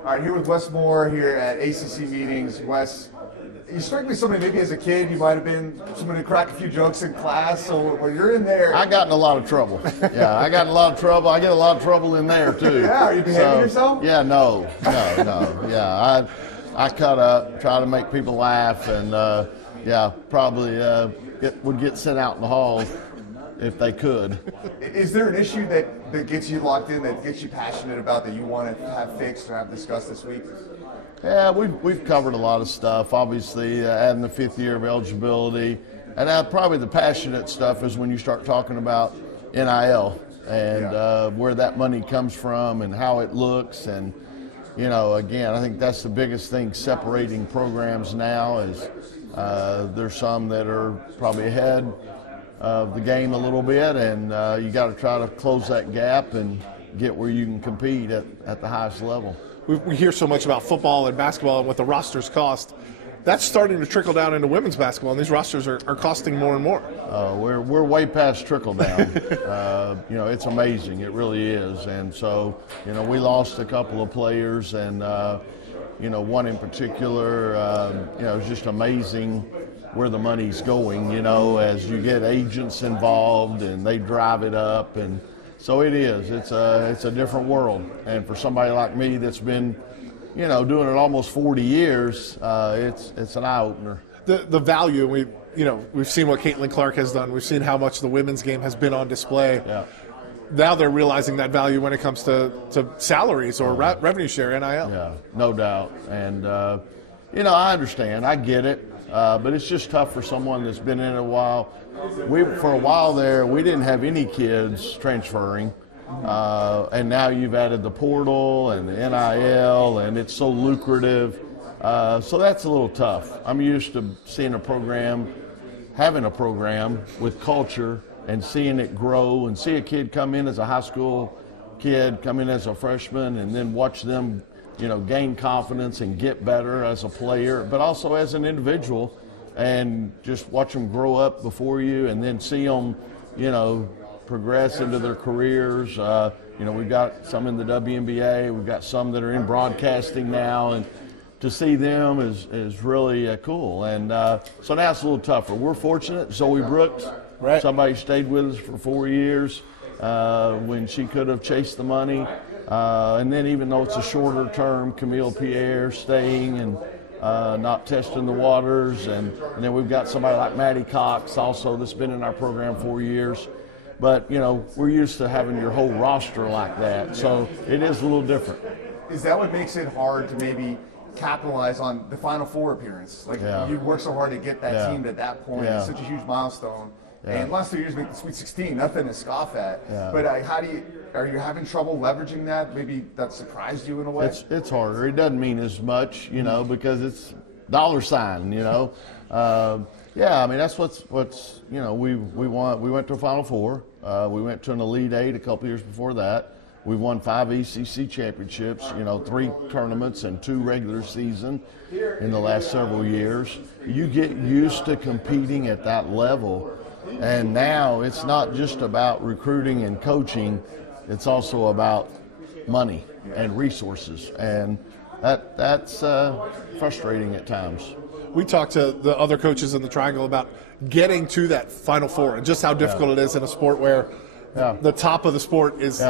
All right, here with Wes Moore here at ACC Meetings. Wes, you strike me somebody maybe as a kid you might have been someone who cracked a few jokes in class. So when you're in there, I got in a lot of trouble. Yeah, I got in a lot of trouble. I get a lot of trouble in there too. Yeah, are you behaving yourself? Yeah, no. Yeah, I cut up, try to make people laugh, and probably would get sent out in the hall if they could. Is there an issue that gets you locked in, that gets you passionate about, that you want to have fixed or have discussed this week? Yeah, we've covered a lot of stuff. Obviously, adding the 5th year of eligibility, and probably the passionate stuff is when you start talking about NIL and where that money comes from and how it looks. And again, I think that's the biggest thing separating programs now is there's some that are probably ahead of the game a little bit, and you got to try to close that gap and get where you can compete at the highest level. We hear so much about football and basketball and what the rosters cost. That's starting to trickle down into women's basketball, and these rosters are costing more and more. We're way past trickle down. It's amazing. It really is. And so, we lost a couple of players, and one in particular, it's just amazing where the money's going, as you get agents involved and they drive it up. And so it is. It's a different world. And for somebody like me that's been, doing it almost 40 years, it's an eye-opener. The value, we've seen what Caitlin Clark has done. We've seen how much the women's game has been on display. Yeah. Now they're realizing that value when it comes to salaries or revenue share, NIL. Yeah, no doubt. And, I understand. I get it. But it's just tough for someone that's been in it a while. For a while there, we didn't have any kids transferring. And now you've added the portal and the NIL, and it's so lucrative. So that's a little tough. I'm used to seeing having a program with culture and seeing it grow, and see a kid come in as a high school kid, come in as a freshman, and then watch them gain confidence and get better as a player, but also as an individual, and just watch them grow up before you, and then see them, progress into their careers. We've got some in the WNBA, we've got some that are in broadcasting now, and to see them is really cool. And so now it's a little tougher. We're fortunate. Zoe Brooks, right. Somebody stayed with us for 4 years when she could have chased the money. And then even though it's a shorter term, Camille Pierre staying and not testing the waters. And then we've got somebody like Maddie Cox also that's been in our program 4 years. But, we're used to having your whole roster like that. So it is a little different. Is that what makes it hard to maybe capitalize on the Final Four appearance? You work so hard to get that team to that point. It's such a huge milestone. Yeah. And last 2 years, make the Sweet 16, nothing to scoff at. Yeah. But are you having trouble leveraging that? Maybe that surprised you in a way? It's harder. It doesn't mean as much, because it's dollar sign, that's what's we want. We went to a Final Four. We went to an Elite Eight a couple years before that. We've won 5 ACC championships, 3 tournaments and 2 regular season in the last several years. You get used to competing at that level. And now it's not just about recruiting and coaching, it's also about money and resources. And that's frustrating at times. We talked to the other coaches in the Triangle about getting to that Final Four and just how difficult it is in a sport where the top of the sport is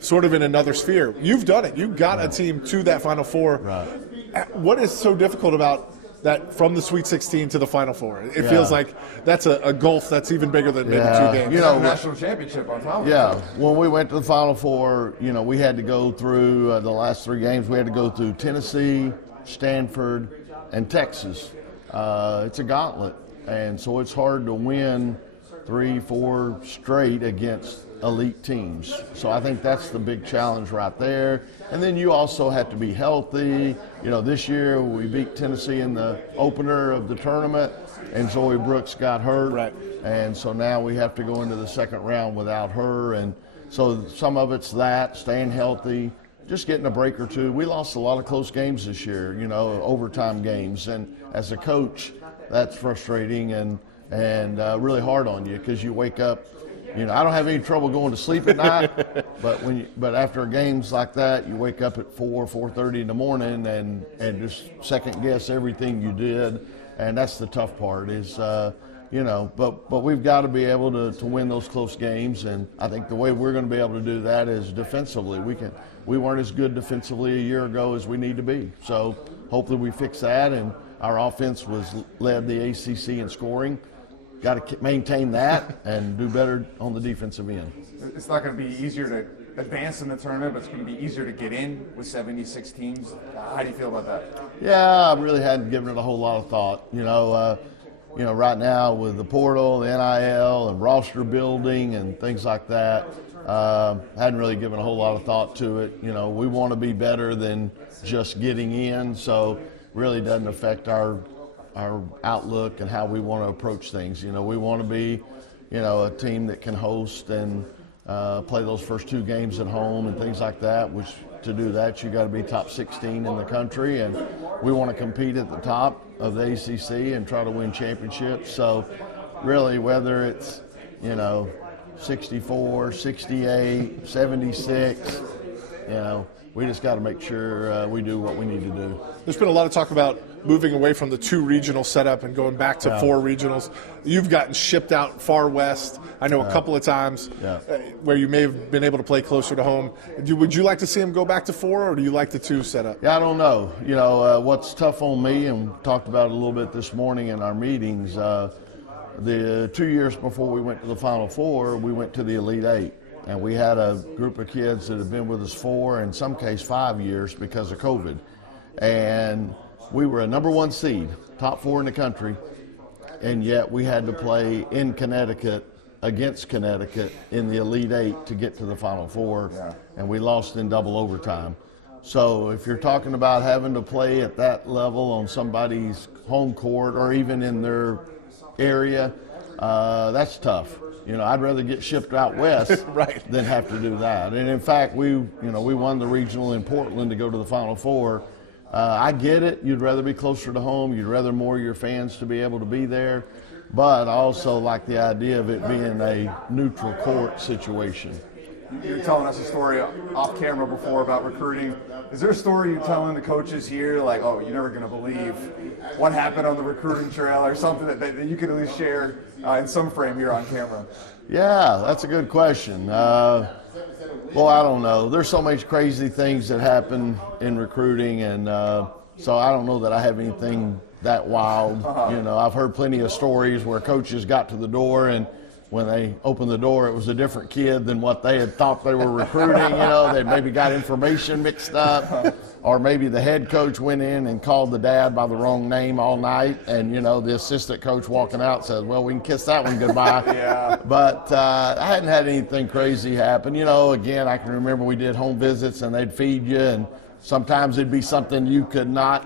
sort of in another sphere. You've done it. You got a team to that Final Four. Right. What is so difficult about that from the Sweet 16 to the Final Four? It feels like that's a gulf that's even bigger than maybe 2 games. National championship on top of it. When we went to the Final Four, we had to go through the last 3 games. We had to go through Tennessee, Stanford, and Texas. It's a gauntlet, and so it's hard to win 3-4 straight against elite teams. So I think that's the big challenge right there. And then you also have to be healthy. This year we beat Tennessee in the opener of the tournament, and Zoe Brooks got hurt. Right. And so now we have to go into the second round without her. And so some of it's that, staying healthy, just getting a break or two. We lost a lot of close games this year, overtime games. And as a coach, that's frustrating and really hard on you, because you wake up You know, I don't have any trouble going to sleep at night, but after games like that, you wake up at 4:30 in the morning and just second guess everything you did, and that's the tough part. Is you know, but we've got to be able to win those close games, and I think the way we're going to be able to do that is defensively. We weren't as good defensively a year ago as we need to be, so hopefully we fix that. And our offense led the ACC in scoring. Got to maintain that and do better on the defensive end. It's not going to be easier to advance in the tournament, but it's going to be easier to get in with 76 teams. How do you feel about that? Yeah, I really hadn't given it a whole lot of thought. You know, right now with the portal, the NIL, and roster building and things like that, hadn't really given a whole lot of thought to it. You know, we want to be better than just getting in, so really doesn't affect our outlook and how we want to approach things. You know, we want to be, you know, a team that can host and play those first 2 games at home and things like that, which to do that you got to be top 16 in the country, and we want to compete at the top of the ACC and try to win championships. So really, whether it's, you know, 64, 68, 76, you know, we just got to make sure we do what we need to do. There's been a lot of talk about moving away from the 2 regional setup and going back to 4 regionals. You've gotten shipped out far west, I know, a couple of times, where you may have been able to play closer to home. Would you like to see them go back to 4, or do you like the 2 setup? Yeah, I don't know. You know, what's tough on me, and we talked about it a little bit this morning in our meetings, the 2 years before we went to the Final Four, we went to the Elite 8. And we had a group of kids that have been with us 4, in some case 5 years because of COVID. And we were a number 1 seed, top 4 in the country, and yet we had to play in Connecticut against Connecticut in the Elite 8 to get to the Final Four, and we lost in double overtime. So if you're talking about having to play at that level on somebody's home court or even in their area, that's tough. You know, I'd rather get shipped out west than have to do that. And in fact, we won the regional in Portland to go to the Final Four. I get it. You'd rather be closer to home. You'd rather more of your fans to be able to be there. But I also like the idea of it being a neutral court situation. You were telling us a story off camera before about recruiting. Is there a story you're telling the coaches here, like, oh, you're never going to believe what happened on the recruiting trail, or something that you could at least share in some frame here on camera? Yeah, that's a good question. Well, I don't know. There's so much crazy things that happen in recruiting, and so I don't know that I have anything that wild. You know, I've heard plenty of stories where coaches got to the door, and when they opened the door, it was a different kid than what they had thought they were recruiting. You know, they maybe got information mixed up, or maybe the head coach went in and called the dad by the wrong name all night, and, you know, the assistant coach walking out says, well, we can kiss that one goodbye. But I hadn't had anything crazy happen. You know, again, I can remember we did home visits, and they'd feed you, and sometimes it'd be something you could not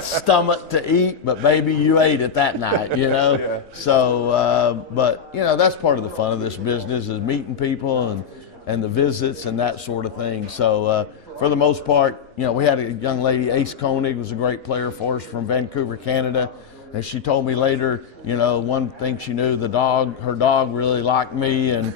stomach to eat, but maybe you ate it that night, you know. So but, you know, that's part of the fun of this business, is meeting people and the visits and that sort of thing. So for the most part, you know, we had a young lady, Ace Koenig, was a great player for us from Vancouver, Canada. And she told me later, you know, one thing she knew, her dog really liked me, and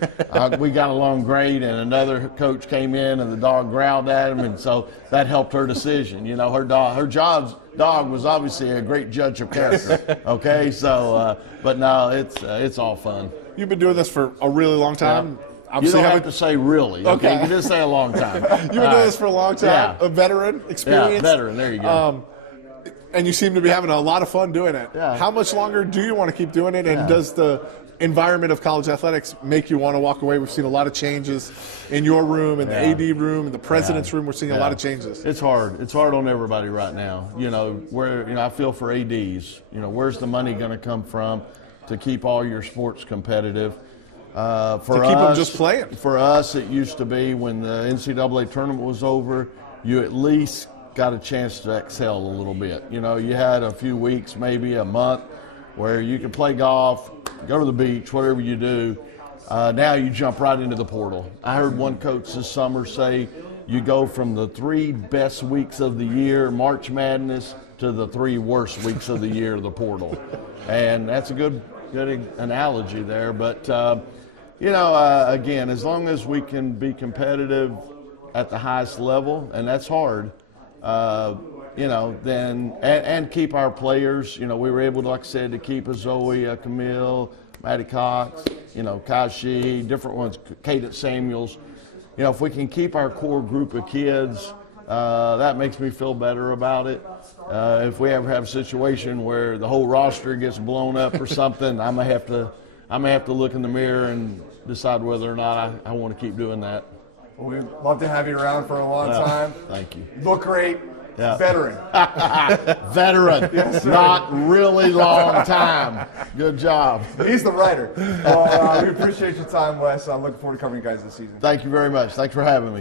we got along great. And another coach came in, and the dog growled at him, and so that helped her decision. You know, her dog was obviously a great judge of character. Okay, so but no, it's all fun. You've been doing this for a really long time. Yeah. You don't have to say really. Okay, you just say a long time. You've been doing this for a long time. Yeah. A veteran, experience. Yeah, veteran. There you go. And you seem to be having a lot of fun doing it. Yeah. How much longer do you want to keep doing it? And does the environment of college athletics make you want to walk away? We've seen a lot of changes in your room, and the AD room, and the president's room. We're seeing a lot of changes. It's hard. It's hard on everybody right now. You know, I feel for ADs. You know, where's the money going to come from to keep all your sports competitive? To keep them just playing. For us, it used to be when the NCAA tournament was over, you at least got a chance to excel a little bit. You know, you had a few weeks, maybe a month, where you could play golf, go to the beach, whatever you do. Now you jump right into the portal. I heard one coach this summer say you go from the 3 best weeks of the year, March Madness, to the 3 worst weeks of the year, the portal. And that's a good analogy there. But, You know, again, as long as we can be competitive at the highest level, and that's hard, you know, then, and keep our players, you know, we were able to, like I said, to keep a Zoe, a Camille, Maddie Cox, you know, Kashi, different ones, Cadence Samuels. You know, if we can keep our core group of kids, that makes me feel better about it. If we ever have a situation where the whole roster gets blown up or something, I may have to look in the mirror and decide whether or not I want to keep doing that. Well, we'd love to have you around for a long time. Thank you. Look great. Yeah. Veteran. Veteran. Yes, not really long time. Good job. He's the writer. Well, we appreciate your time, Wes. I'm looking forward to covering you guys this season. Thank you very much. Thanks for having me.